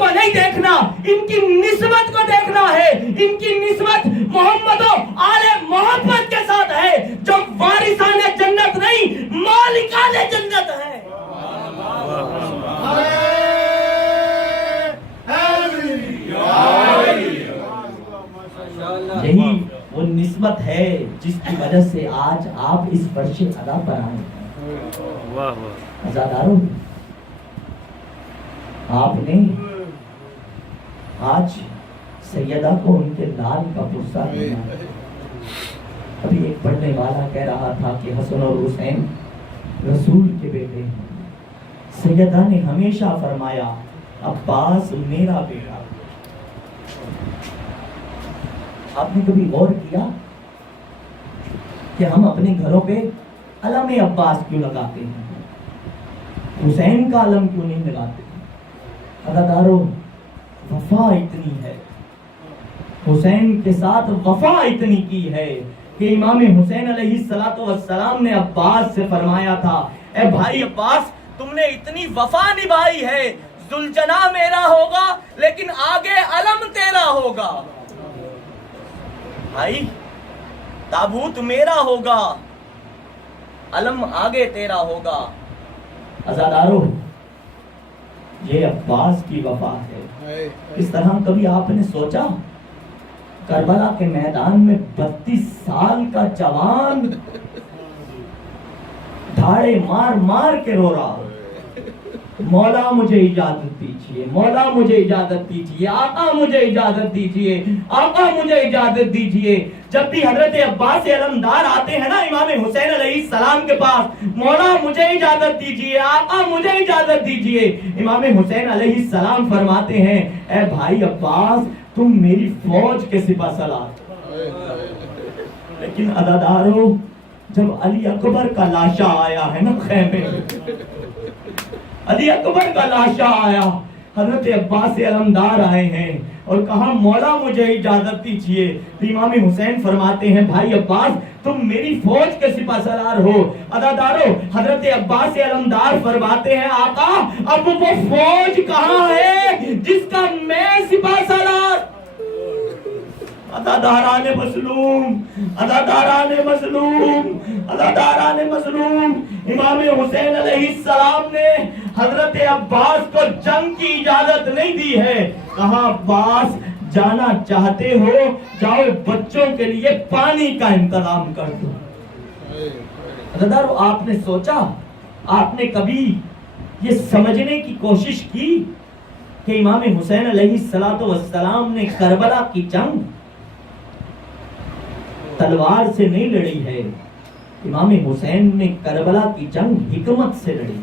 کو نہیں دیکھنا، ان کی نسبت کو دیکھنا ہے. ان کی نسبت محمد و آل محمد کے ساتھ ہے، جو وارثان جنت نہیں مالکان جنت ہے. یہی وہ نسبت ہے جس کی وجہ سے آج آپ اس فرش ادا پر آئے ہیں. عزادارو، آپ نے آج سیدہ کو ان کے لال کا پرسہ دیا. ابھی ایک پڑھنے والا کہہ رہا تھا کہ حسن اور حسین رسول کے بیٹے ہیں. سیدہ نے ہمیشہ فرمایا عباس میرا بیٹا. آپ نے کبھی غور کیا کہ ہم اپنے گھروں پہ علم عباس کیوں لگاتے ہیں، حسین کا علم کیوں نہیں لگاتے؟ عزادارو، وفا اتنی ہے، حسین کے ساتھ وفا اتنی کی ہے کہ امام حسین علیہ السلام نے عباس سے فرمایا تھا، اے بھائی عباس، تم نے اتنی وفا نبھائی ہے، ذوالجناح میرا ہوگا لیکن آگے علم تیرا ہوگا. بھائی تابوت میرا ہوگا، علم آگے تیرا ہوگا. عزادارو، یہ عباس کی وفا ہے. اس طرح کبھی آپ نے سوچا کربلا کے میدان میں 32 سال کا جوان دھاڑے مار مار کے رو رہا ہو، مولا مجھے اجازت دیجیے، مولا مجھے اجازت دیجیے، آقا مجھے اجازت دیجیے، آقا مجھے اجازت دیجیے. جب بھی حضرت عباس علمدار آتے ہیں نا امام حسین علیہ السلام کے پاس، مولا مجھے اجازت دیجیے، آقا مجھے اجازت دیجیے، امام حسین علیہ السلام فرماتے ہیں اے بھائی عباس، تم میری فوج کے سپہ سالار. لیکن عزادارو، جب علی اکبر کا لاشا آیا ہے نا خیمے، علی اکبر کا لاشا آیا، حضرت عباس علمدار آئے ہیں اور کہا مولا مجھے اجازت دیجیے. امام حسین فرماتے ہیں بھائی عباس، تم میری فوج کے سپہ سالار ہو. عزادارو، حضرت عباس علمدار فرماتے ہیں آقا اب وہ فوج کہاں ہے جس کا میں سپہ سالار. عزاداران مظلوم، عزاداران مظلوم، عزاداران مظلوم، امام حسین علیہ السلام نے حضرت عباس کو جنگ کی اجازت نہیں دی ہے. کہا عباس جانا چاہتے ہو جاؤ، بچوں کے لیے پانی کا انتظام کر دو. عزادارو، آپ نے سوچا، آپ نے کبھی یہ سمجھنے کی کوشش کی کہ امام حسین علیہ السلام نے کربلا کی جنگ تلوار سے نہیں لڑی ہے، امام حسین نے کربلا کی جنگ حکمت سے لڑی،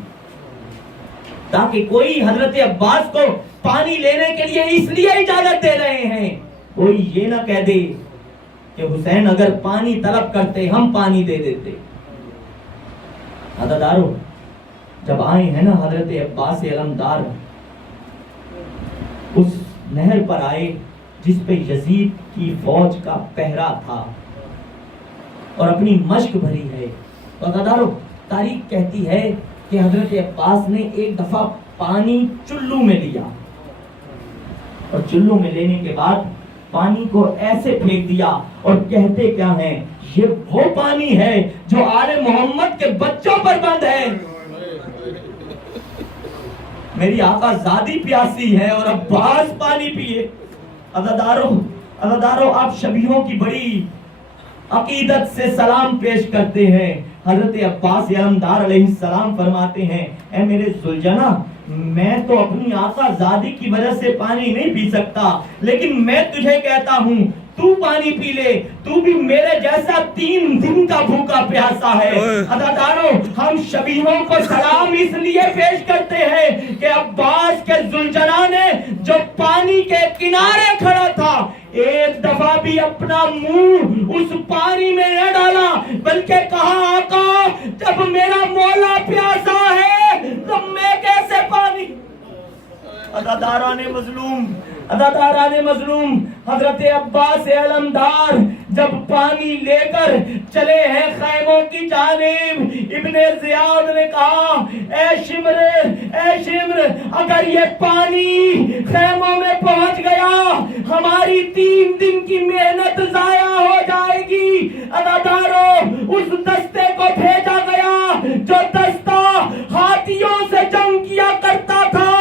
تاکہ کوئی حضرت عباس کو پانی لینے کے لیے اس لیے اجازت دے رہے ہیں، کوئی یہ نہ کہہ دے کہ حسین اگر پانی طلب کرتے ہم پانی دے دیتے. عزادارو، جب آئے ہیں نا حضرت عباس علمدار، اس نہر پر آئے جس پہ یزید کی فوج کا پہرا تھا اور اپنی مشق بھری ہے. عزادارو، تاریخ کہتی ہے کہ حضرت عباس نے ایک دفعہ پانی چلو میں لیا اور چلو میں لینے کے بعد پانی کو ایسے پھینک دیا اور کہتے کیا ہیں، یہ وہ پانی ہے جو آل محمد کے بچوں پر بند ہے. میری آقا زادی پیاسی ہے اور عباس پانی پیے. عزادارو، آپ شبیہوں کی بڑی عقیدت سے سلام پیش کرتے ہیں. حضرت عباس علمدار علیہ السلام فرماتے ہیں اے میرے ذوالجناح، میں تو اپنی آقا زادی کی وجہ سے پانی نہیں پی سکتا، لیکن میں تجھے کہتا ہوں تو پانی پی لے، تو بھی میرے جیسا 3 دن کا بھوکا پیاسا ہے. عزادارو، ہم شبیہوں کو سلام اس لیے پیش کرتے ہیں کہ عباس کے ذوالجناح نے جو پانی کے کنارے کھڑا تھا، ایک دفعہ بھی اپنا منہ اس پانی میں نہ ڈالا، بلکہ کہا آقا جب میرا مولا پیاسا ہے تو میں کیسے پانی. عزاداران مظلوم، عزاداران مظلوم، حضرت عباس علمدار جب پانی لے کر چلے ہیں خیموں کی جانب. ابن زیاد نے کہا اے شمر اگر یہ پانی خیموں میں پہنچ گیا ہماری 3 دن کی محنت ضائع ہو جائے گی. عزادارو اس دستے کو بھیجا گیا جو دستہ ہاتھیوں سے جنگ کیا کرتا تھا,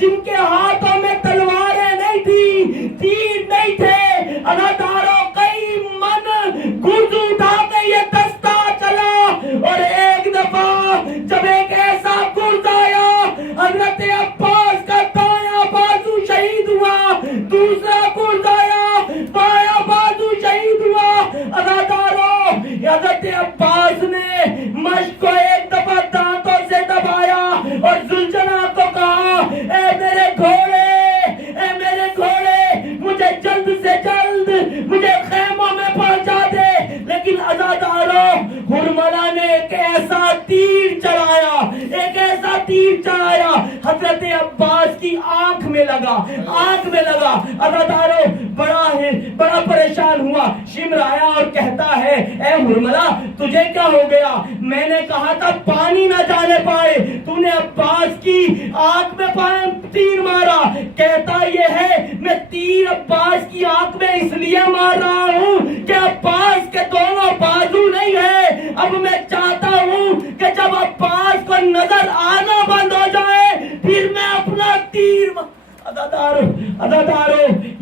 جن کے ہاتھوں میں تلواریں نہیں تھی, تیر نہیں تھے. عزادارو کئی من گرز اٹھا کے یہ دستہ چلا اور ایک دفعہ جب ایک ایسا گرز آیا حضرت عباس کا دایاں بازو شہید ہوا, دوسرا گرز آیا بایاں بازو شہید ہوا. عزادارو حضرت عباس نے مشق کو ایک دفعہ دانتوں سے دبایا اور زلجنا کو کہا اے میرے گھوڑے مجھے جلد سے جلد مجھے خیموں میں پہنچا دے. لیکن عزادارو ہرملہ نے ایک ایسا تیر چلایا حضرت عباس کی آنکھ میں لگا. عزادارو بڑا پریشان ہوا. شمر آیا اور کہتا ہے اے ہرملہ تجھے کیا ہو گیا؟ میں نے کہا تھا پانی نہ جانے پائے, تو نے عباس کی آنکھ میں تیر مارا. کہتا یہ ہے میں تیر عباس کی آنکھ میں اس لیے مار رہا ہوں کہ عباس کے دونوں بازو نہیں ہے. اب میں چاہتا ہوں کہ جب عباس کو نظر آنا بند ہو جائے پھر میں اپنا تیر. عزادارو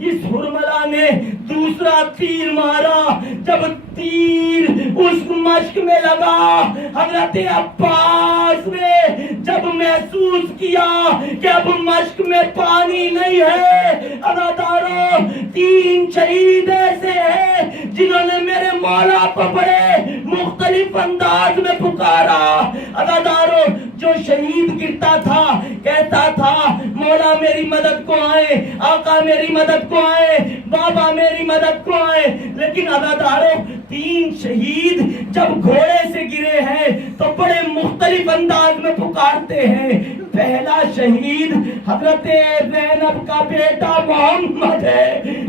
اس ہرملہ نے دوسرا تیر مارا. جب تیر اس مشک میں لگا حضرت عباس نے جب محسوس کیا کہ اب مشک میں پانی نہیں ہے. عزادارو 3 شہید ایسے ہیں جنہوں نے میرے مولا کو بڑے مختلف انداز میں پکارا. عزادارو جو شہید گرتا تھا کہتا تھا مولا میری مدد کو آئے, آقا میری مدد کو آئے, بابا میری مدد کو آئے. لیکن عزادارو 3 شہید جب گھوڑے سے گرے ہیں تو بڑے مختلف انداز میں پکارتے ہیں. پہلا شہید حضرت زینب کا بیٹا محمد ہے.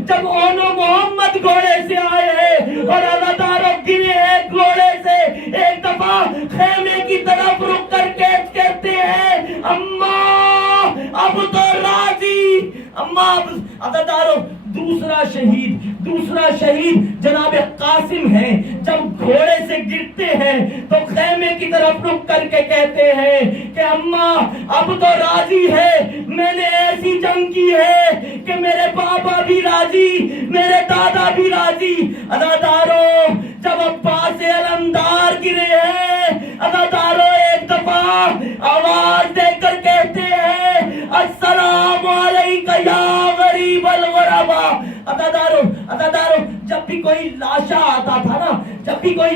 جب اونو محمد گھوڑے سے آئے ہیں اور عزادارو گرے ہیں گھوڑے سے, ایک دفعہ خیمے کی طرف رک کر کہتے ہیں اماں اب تو راضی, اماں. عزادارو دوسرا شہید جناب قاسم ہے. جب گھوڑے سے گرتے ہیں تو خیمے کی طرف رک کر کے کہتے ہیں کہ اماں اب تو راضی ہے, میں نے ایسی جنگ کی ہے کہ میرے بابا بھی راضی, میرے دادا بھی راضی. عزادارو جب عباس علمدار گرے ہیں عزادارو ایک دفعہ آواز دے کر کہتے ہیں السلام علیکہ یا غریب الغربا. عزادارو جب بھی کوئی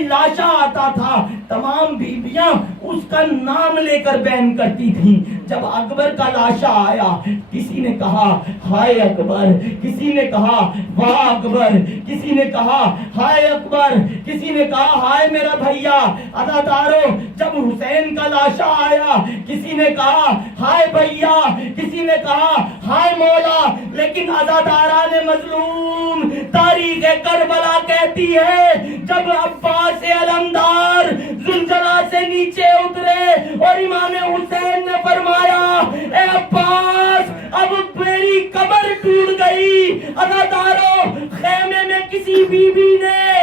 لاشا آتا تھا تمام بیویاں اس کا نام لے کر بیان کرتی تھیں. جب اکبر کا لاشا آیا کسی نے کہا ہائے اکبر, کسی نے کہا واہ اکبر, کسی نے کہا ہائے اکبر, کسی نے کہا ہائے میرا بھیا. عزادارو جب حسین کا لاشا آیا کسی نے کہا ہائے بھیا, کسی نے کہا ہائے مولا. لیکن عزاداران مظلوم تاریخ کربلا کہتی ہے جب عباس علمدار زلجنا سے نیچے اترے اور امام حسین نے فرمایا اے عباس اب میری قبر ٹوٹ گئی. عزادارو خیمے میں کسی بی بی نے